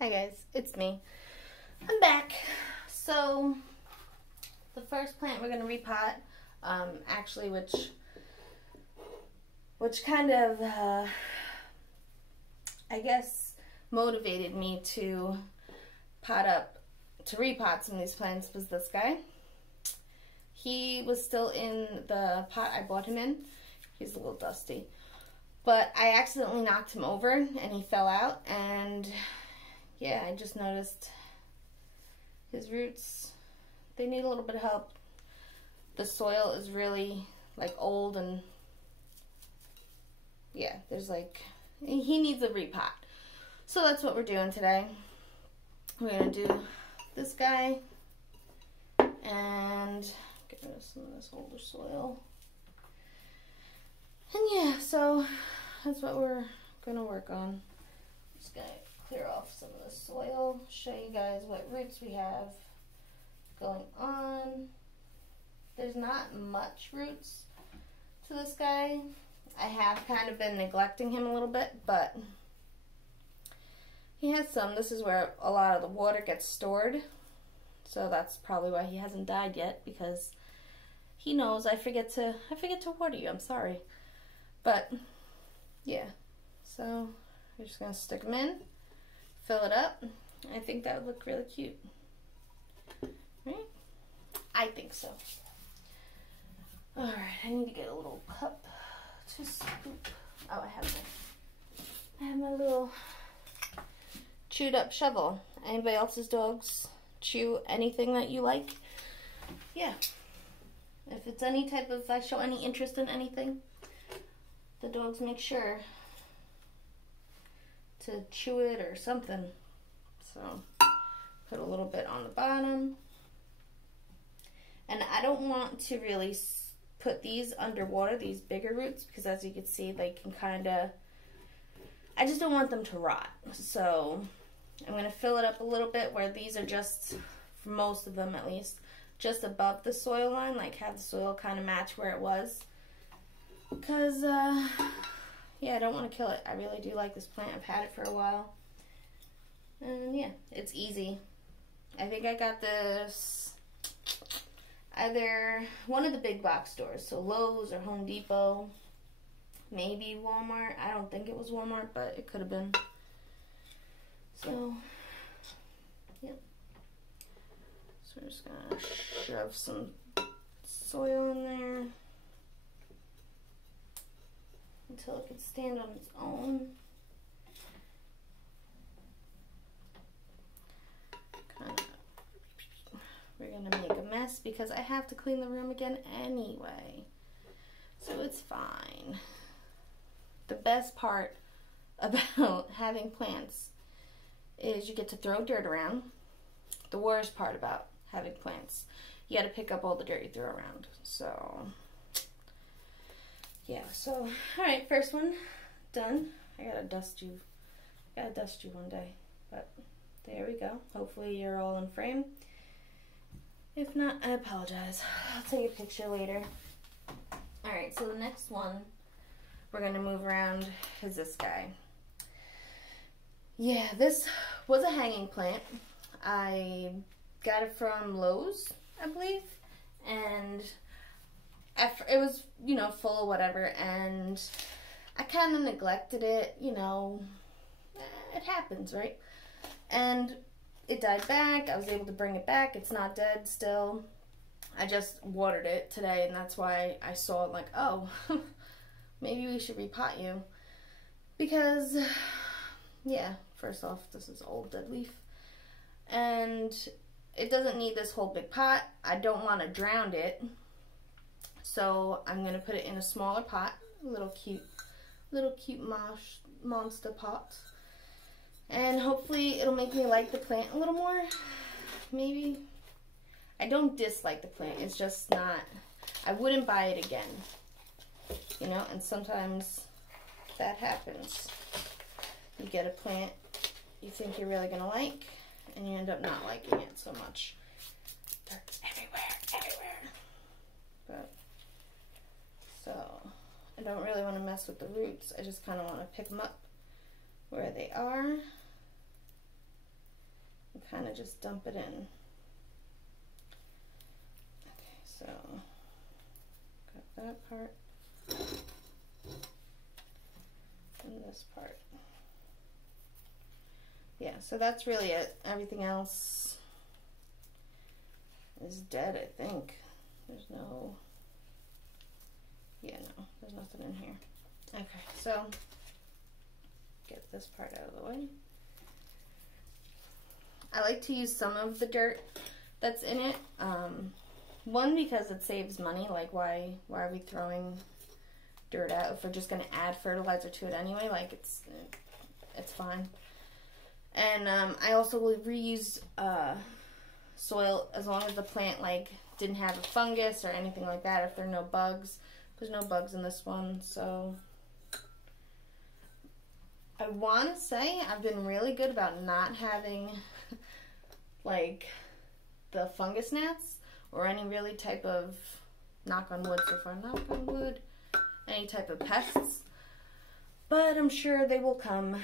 Hi guys, it's me. I'm back. So the first plant we're going to repot, actually which kind of, I guess, motivated me to repot some of these plants was this guy. He was still in the pot I bought him in. He's a little dusty. But I accidentally knocked him over and he fell out, and yeah, I just noticed his roots, they need a little bit of help. The soil is really like old, and yeah, he needs a repot. So that's what we're doing today. We're gonna do this guy and get rid of some of this older soil. And yeah, so that's what we're gonna work on. Just gonna clear off some of the soil, show you guys what roots we have going on. There's not much roots to this guy. I have kind of been neglecting him a little bit, but he has some. This is where a lot of the water gets stored. So that's probably why he hasn't died yet, because he knows I forget to water you. I'm sorry. But yeah, so we're just gonna stick them in, fill it up. I think that would look really cute, right? I think so. All right, I need to get a little cup to scoop. Oh, I have my little chewed up shovel. Anybody else's dogs chew anything that you like? Yeah. If it's any type of, if I show any interest in anything, the dogs make sure to chew it or something. So put a little bit on the bottom. And I don't want to really put these underwater, these bigger roots, because as you can see, they can kind of, I just don't want them to rot. So I'm going to fill it up a little bit where these are just, for most of them at least, just above the soil line, like have the soil kind of match where it was. Because, yeah, I don't want to kill it. I really do like this plant. I've had it for a while. And, yeah, it's easy. I think I got this either one of the big box stores, so Lowe's or Home Depot, maybe Walmart. I don't think it was Walmart, but it could have been. So, yeah. So we're just going to shove some soil in there until it can stand on its own. We're gonna make a mess because I have to clean the room again anyway, so it's fine. The best part about having plants is you get to throw dirt around. The worst part about having plants, you got to pick up all the dirt you throw around. So yeah, so, all right, first one done. I gotta dust you one day, but there we go. Hopefully you're all in frame. If not, I apologize. I'll take a picture later. All right, so the next one we're gonna move around is this guy. Yeah, this was a hanging plant. I got it from Lowe's, I believe, and it was, you know, full of whatever, and I kind of neglected it, you know, it happens, right? And it died back. I was able to bring it back. It's not dead still. I just watered it today, and that's why I saw it like, oh, maybe we should repot you. Because, yeah, first off, this is old dead leaf. And it doesn't need this whole big pot. I don't want to drown it. So I'm going to put it in a smaller pot, a little cute monster pot. And hopefully it'll make me like the plant a little more. Maybe. I don't dislike the plant. It's just not, I wouldn't buy it again. You know, and sometimes that happens. You get a plant you think you're really going to like, and you end up not liking it so much. Dirt everywhere. But, so, I don't really want to mess with the roots. I just kind of want to pick them up where they are. kind of just dump it in. Okay, so got that part and this part. Yeah, so that's really it. Everything else is dead, I think. There's no, yeah, no, there's nothing in here. Okay, so get this part out of the way. I like to use some of the dirt that's in it. One, because it saves money. Like, why are we throwing dirt out if we're just going to add fertilizer to it anyway? Like, it's fine. And I also will reuse soil as long as the plant like didn't have a fungus or anything like that. If there are no bugs, there's no bugs in this one. So I want to say I've been really good about not having like the fungus gnats or any really type of, knock on wood so far, knock on wood, any type of pests. But I'm sure they will come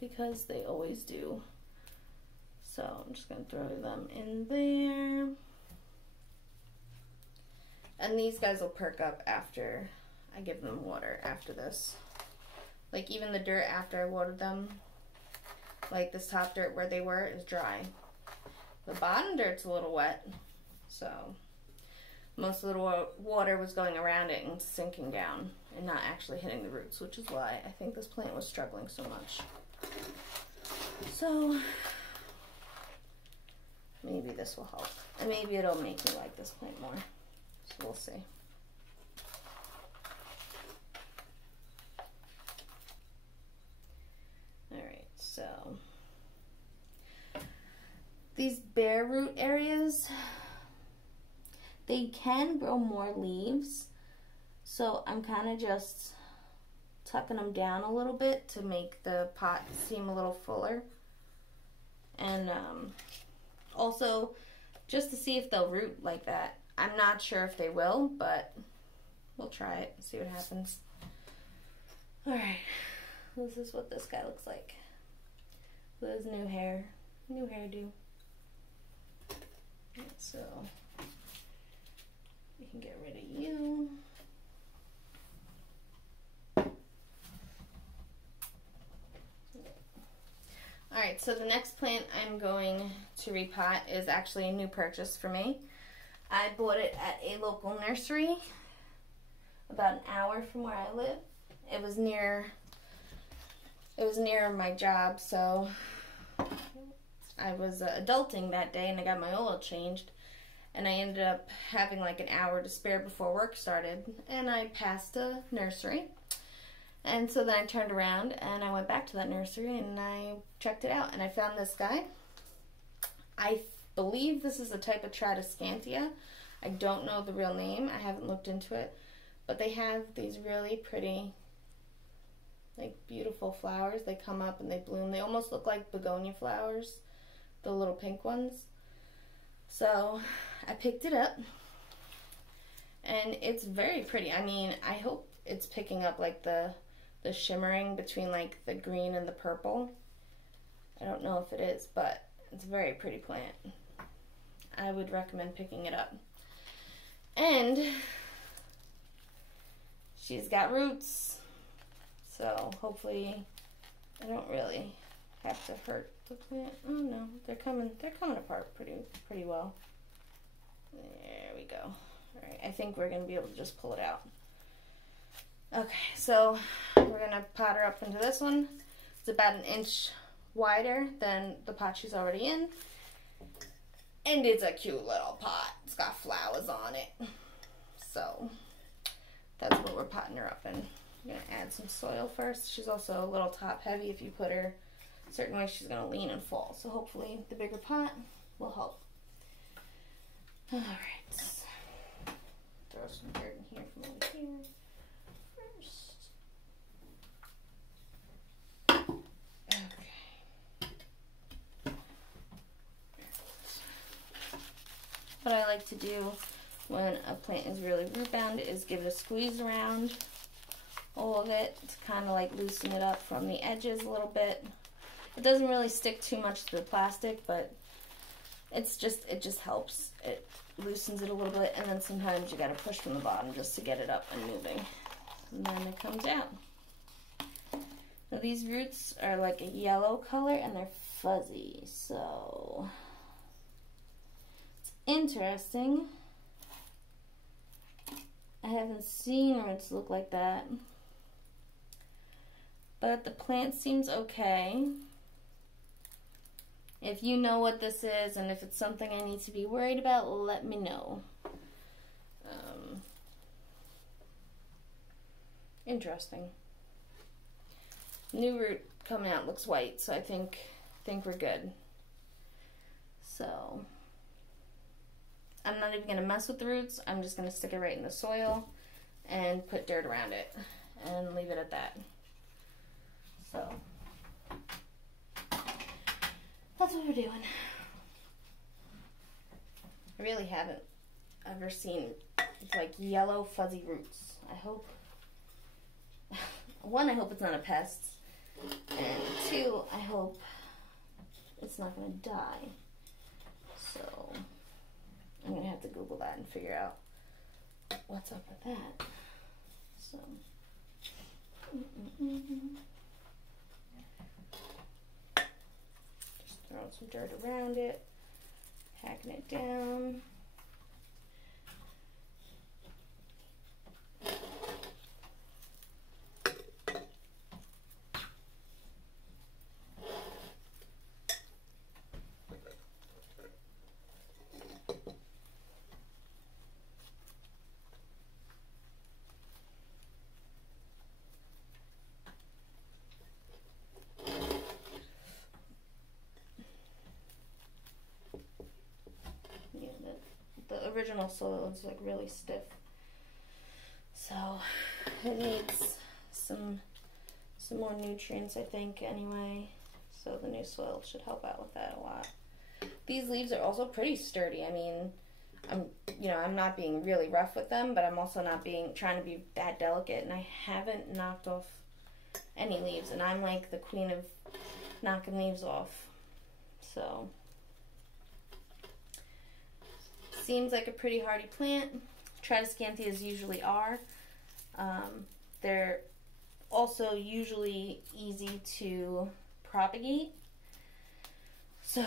because they always do. So I'm just going to throw them in there. And these guys will perk up after I give them water after this. Like even the dirt after I watered them, like this top dirt where they were is dry. The bottom dirt's a little wet, so most of the water was going around it and sinking down and not actually hitting the roots, which is why I think this plant was struggling so much. So maybe this will help, and maybe it'll make me like this plant more, so we'll see. Alright, so these bare root areas, they can grow more leaves, so I'm kind of just tucking them down a little bit to make the pot seem a little fuller. And also just to see if they'll root like that. I'm not sure if they will, but we'll try it and see what happens. Alright, this is what this guy looks like with his new hair, new hairdo. So we can get rid of you. Alright, so the next plant I'm going to repot is actually a new purchase for me. I bought it at a local nursery about an hour from where I live. It was near my job, so I was adulting that day and I got my oil changed, and I ended up having like an hour to spare before work started, and I passed a nursery. And so then I turned around and I went back to that nursery and I checked it out, and I found this guy. I believe this is a type of Tradescantia. I don't know the real name. I haven't looked into it. But they have these really pretty, like beautiful flowers. They come up and they bloom. They almost look like begonia flowers, the little pink ones. So I picked it up and it's very pretty. I mean, I hope it's picking up like the shimmering between like the green and the purple. I don't know if it is, but it's a very pretty plant. I would recommend picking it up. And she's got roots, so hopefully I don't really have to hurt the plant. Oh no, they're coming apart pretty well. There we go. All right, I think we're gonna be able to just pull it out. Okay, so we're gonna pot her up into this one. It's about 1 inch wider than the pot she's already in. And it's a cute little pot. It's got flowers on it. So that's what we're potting her up in. I'm gonna add some soil first. She's also a little top heavy. If you put her a certain way, she's gonna lean and fall. So hopefully the bigger pot will help. All right. Throw some dirt in here from over here. What I like to do when a plant is really root bound is give it a squeeze around all of it to kind of like loosen it up from the edges a little bit. It doesn't really stick too much to the plastic, but it just helps. It loosens it a little bit, and then sometimes you gotta push from the bottom just to get it up and moving. And then it comes out. Now these roots are like a yellow color and they're fuzzy, so it's interesting. I haven't seen roots look like that, but the plant seems okay. If you know what this is and if it's something I need to be worried about, let me know. Interesting. New root coming out looks white, so I think we're good. So I'm not even gonna mess with the roots. I'm just gonna stick it right in the soil and put dirt around it and leave it at that. So that's what we're doing. I really haven't ever seen like yellow fuzzy roots. I hope, one, I hope it's not a pest, and two, I hope it's not gonna die. So I'm gonna have to Google that and figure out what's up with that. So just throwing some dirt around it, hacking it down. The original soil is like really stiff, so it needs some more nutrients, I think, anyway. So the new soil should help out with that a lot. These leaves are also pretty sturdy. I mean, I'm not being really rough with them, but I'm also not trying to be that delicate, and I haven't knocked off any leaves, and I'm like the queen of knocking leaves off. So seems like a pretty hardy plant. Tradescantias usually are. They're also usually easy to propagate. So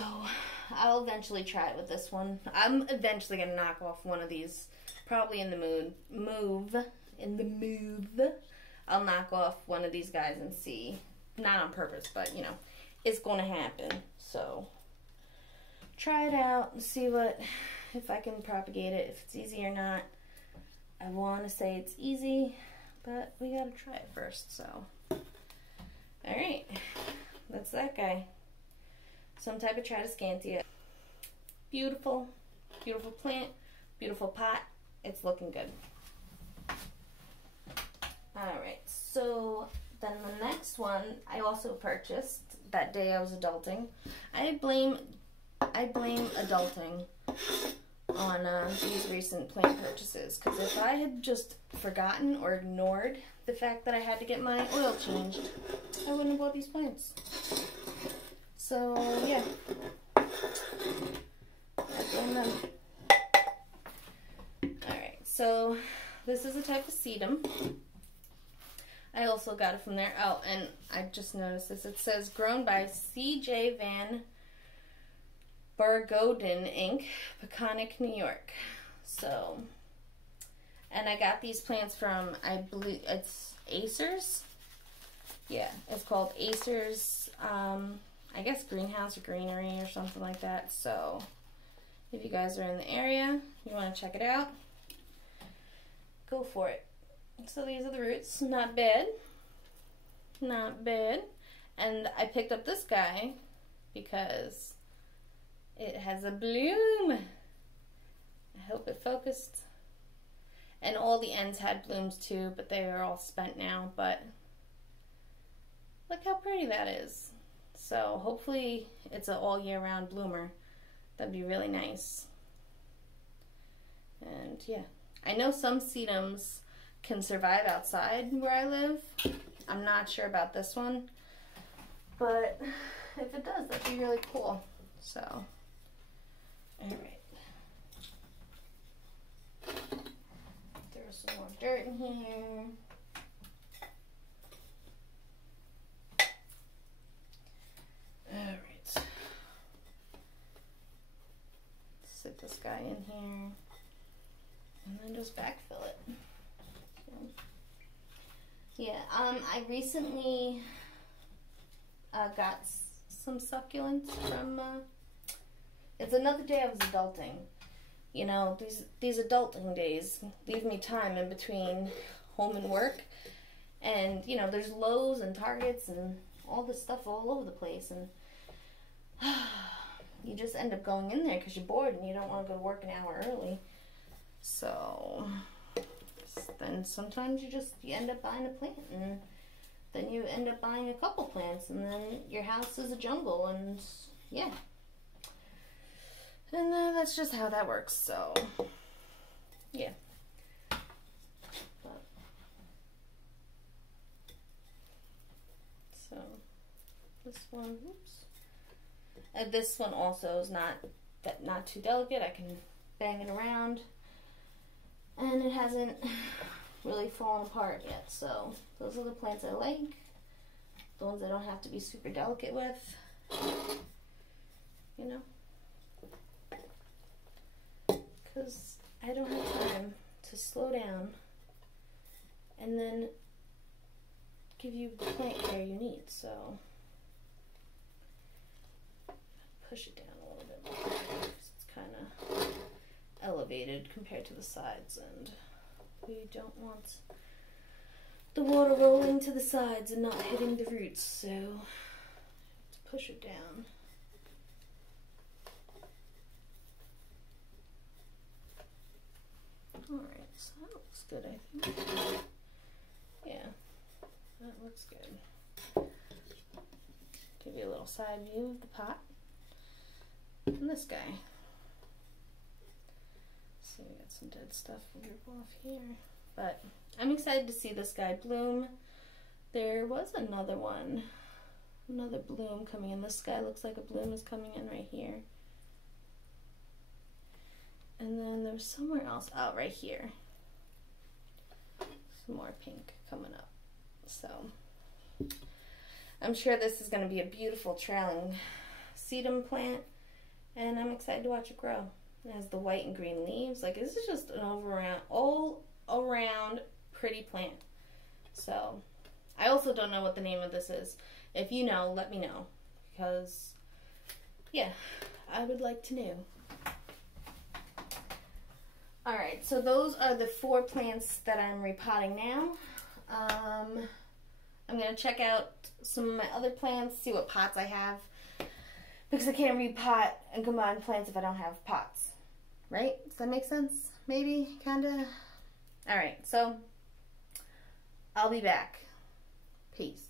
I'll eventually try it with this one. I'm eventually gonna knock off one of these, probably in the move. I'll knock off one of these guys and see, not on purpose, but you know, it's gonna happen. So try it out and see if I can propagate it, if it's easy or not. I want to say it's easy, but we gotta try it first. So alright, that's that guy. Some type of Tradescantia. Beautiful, beautiful plant, beautiful pot. It's looking good. Alright, so then the next one I also purchased that day I was adulting. I blame adulting on these recent plant purchases, because if I had just forgotten or ignored the fact that I had to get my oil changed, I wouldn't have bought these plants. So yeah, I blame them. Alright, so this is a type of sedum. I also got it from there. Oh, and I just noticed this. It says grown by C.J. Van Bargoden Inc., Peconic, New York. So, and I got these plants from, I believe it's Acers. Yeah, it's called Acers, I guess Greenhouse or Greenery or something like that. So if you guys are in the area, you want to check it out, go for it. So these are the roots. Not bad. Not bad. And I picked up this guy because it has a bloom. I hope it focused. And all the ends had blooms too, but they are all spent now. But look how pretty that is. So hopefully it's an all year round bloomer. That'd be really nice. And yeah, I know some sedums can survive outside where I live. I'm not sure about this one, but if it does, that'd be really cool. So, all right. There's some more dirt in here. All right. Sit this guy in here, and then just backfill it. So, yeah. I recently got some succulents from. It's another day I was adulting. You know, these adulting days leave me time in between home and work, and you know, there's Lowe's and Targets and all this stuff all over the place, and you just end up going in there because you're bored and you don't want to go to work an hour early. So then sometimes you end up buying a plant, and then you end up buying a couple plants, and then your house is a jungle, and yeah. And that's just how that works, so yeah. But, so this one, oops. And this one also is not too delicate. I can bang it around, and it hasn't really fallen apart yet. So those are the plants I like, the ones I don't have to be super delicate with, you know, because I don't have time to slow down and then give you the plant care you need. So push it down a little bit more because it's kind of elevated compared to the sides, and we don't want the water rolling to the sides and not hitting the roots, so let's push it down. Alright, so that looks good, I think. Yeah, that looks good. Give you a little side view of the pot. And this guy. So we got some dead stuff we'll rip off here. But I'm excited to see this guy bloom. There was another one. Another bloom coming in. This guy looks like a bloom is coming in right here. And then there's somewhere else. Oh, right here. Some more pink coming up. So I'm sure this is going to be a beautiful trailing sedum plant. And I'm excited to watch it grow. It has the white and green leaves. Like, this is just an all around pretty plant. So, I also don't know what the name of this is. If you know, let me know. Because, yeah, I would like to know. Alright, so those are the 4 plants that I'm repotting now. I'm going to check out some of my other plants, see what pots I have. Because I can't repot and combine plants if I don't have pots. Right? Does that make sense? Maybe? Kinda? Alright, so I'll be back. Peace.